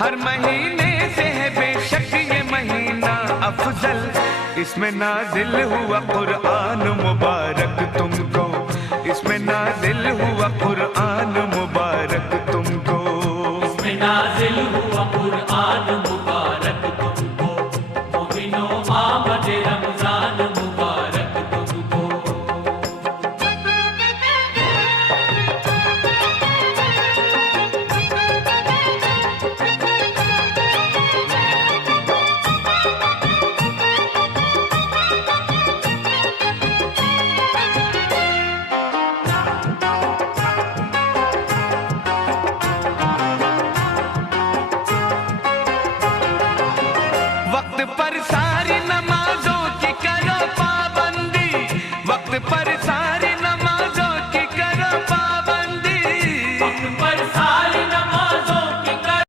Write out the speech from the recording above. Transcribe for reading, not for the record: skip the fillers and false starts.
हर महीने से है बेशक ये महीना अफजल, इसमें नाजिल हुआ कुरान मुबारक तुमको, इसमें नाजिल हुआ कुरान मुबारक तुमको, इसमें नाजिल हुआ कुरान मुबारक